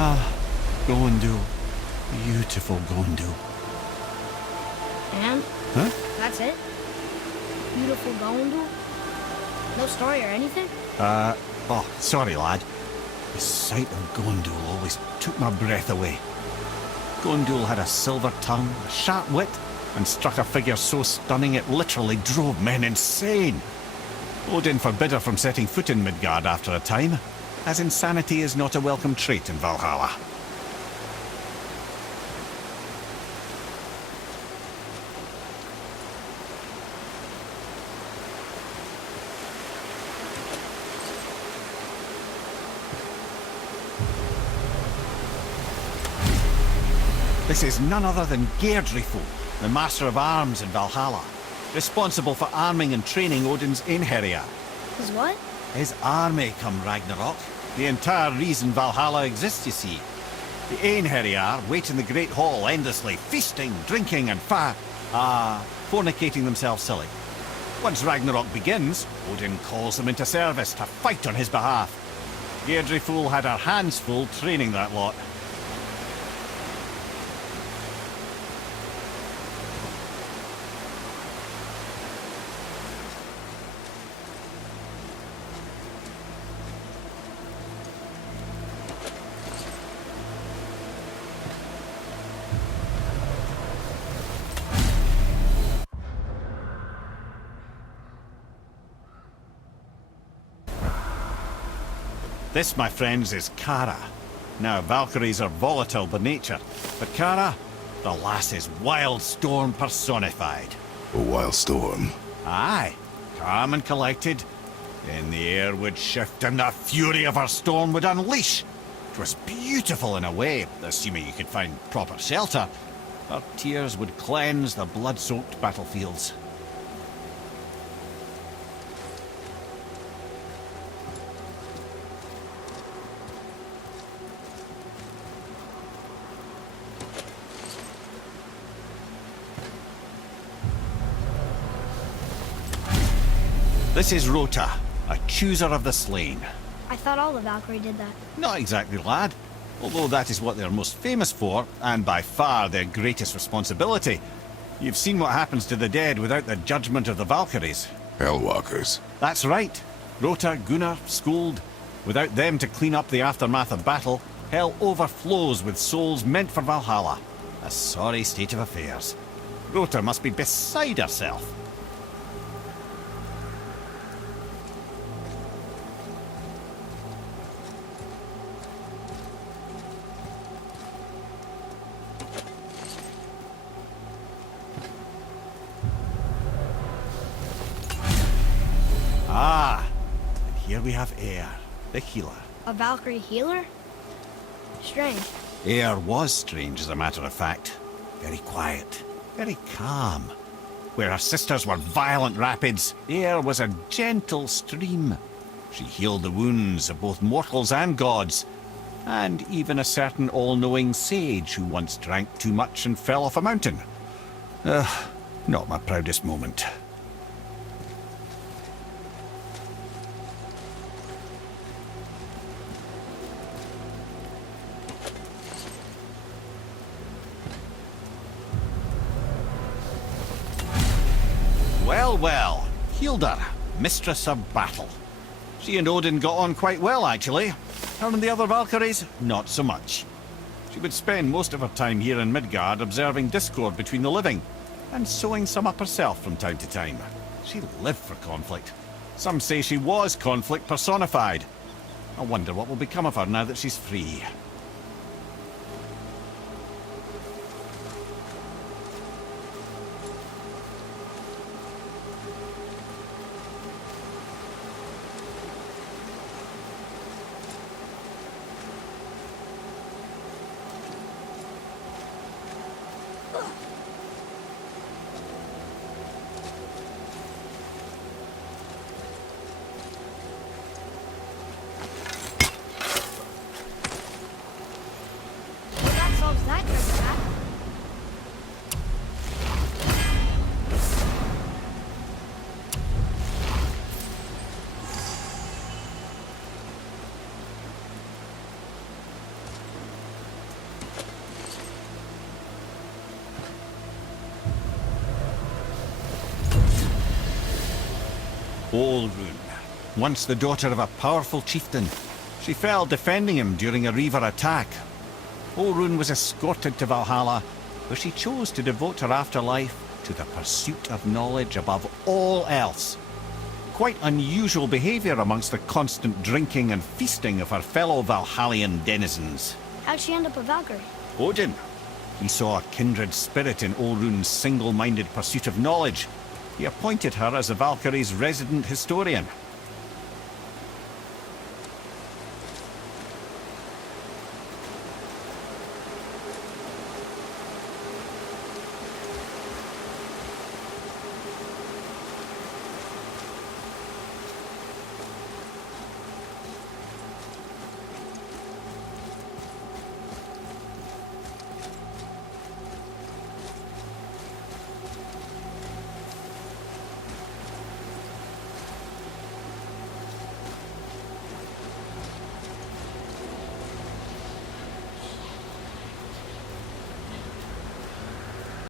Ah, Gondul. Beautiful Gondul. And? Huh? That's it? Beautiful Gondul? No story or anything? Oh, sorry, lad. The sight of Gondul always took my breath away. Gondul had a silver tongue, a sharp wit, and struck a figure so stunning it literally drove men insane. Odin forbid her from setting foot in Midgard after a time, as insanity is not a welcome trait in Valhalla. This is none other than Geirdriful, the Master of Arms in Valhalla, responsible for arming and training Odin's Einherjar. His what? His army come Ragnarok. The entire reason Valhalla exists, you see. The Einherjar wait in the Great Hall endlessly, feasting, drinking and fornicating themselves silly. Once Ragnarok begins, Odin calls them into service to fight on his behalf. Geirdriful had her hands full training that lot. This, my friends, is Kara. Now, Valkyries are volatile by nature, but Kara, the lass is wild storm personified. A wild storm? Aye, calm and collected. Then the air would shift and the fury of her storm would unleash. It was beautiful in a way, assuming you could find proper shelter. Her tears would cleanse the blood-soaked battlefields. This is Rota, a chooser of the slain. I thought all the Valkyrie did that. Not exactly, lad. Although that is what they're most famous for, and by far their greatest responsibility. You've seen what happens to the dead without the judgment of the Valkyries. Hellwalkers. That's right. Rota, Gunnar, Skuld. Without them to clean up the aftermath of battle, hell overflows with souls meant for Valhalla. A sorry state of affairs. Rota must be beside herself. Ah, and here we have Eir, the healer. A Valkyrie healer? Strange. Eir was strange, as a matter of fact. Very quiet, very calm. Where her sisters were violent rapids, Eir was a gentle stream. She healed the wounds of both mortals and gods, and even a certain all-knowing sage who once drank too much and fell off a mountain. Not my proudest moment. Well, healed her, mistress of battle. She and Odin got on quite well, actually. Her and the other Valkyries, not so much. She would spend most of her time here in Midgard observing discord between the living, and sewing some up herself from time to time. She lived for conflict. Some say she was conflict personified. I wonder what will become of her now that she's free. Olrun, once the daughter of a powerful chieftain. She fell defending him during a Reaver attack. Olrun was escorted to Valhalla, where she chose to devote her afterlife to the pursuit of knowledge above all else. Quite unusual behaviour amongst the constant drinking and feasting of her fellow Valhallian denizens. How'd she end up a Valkyrie? Odin. He saw a kindred spirit in Olrun's single-minded pursuit of knowledge. He appointed her as the Valkyrie's resident historian.